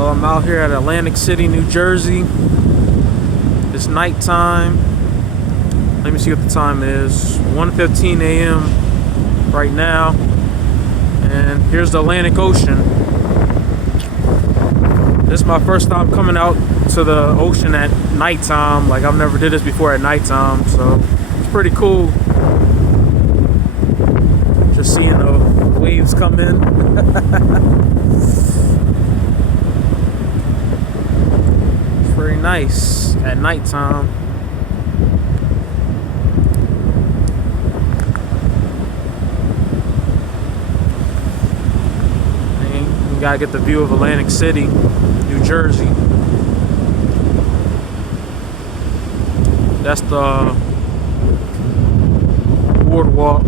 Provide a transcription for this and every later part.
So I'm out here at Atlantic City, New Jersey. It's nighttime. Let me see what the time is. 1:15 a.m. right now. And here's the Atlantic Ocean. This is my first time coming out to the ocean at nighttime. Like, I've never did this before at nighttime, so it's pretty cool. Just seeing the waves come in. It's very nice at nighttime. You gotta get the view of Atlantic City, New Jersey. That's the boardwalk.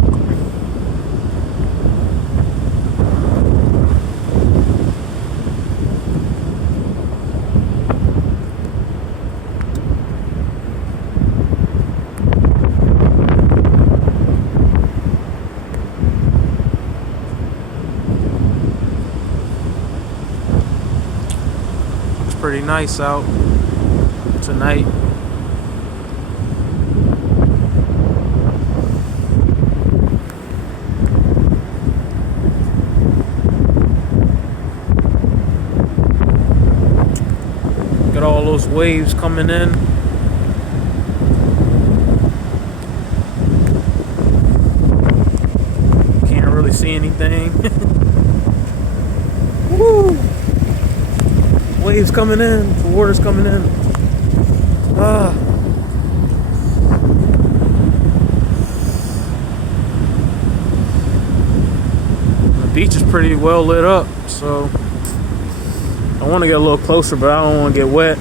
Pretty nice out tonight. Got all those waves coming in. Can't really see anything. Woo! Waves coming in, the water's coming in. The beach is pretty well lit up, so I want to get a little closer, but I don't want to get wet.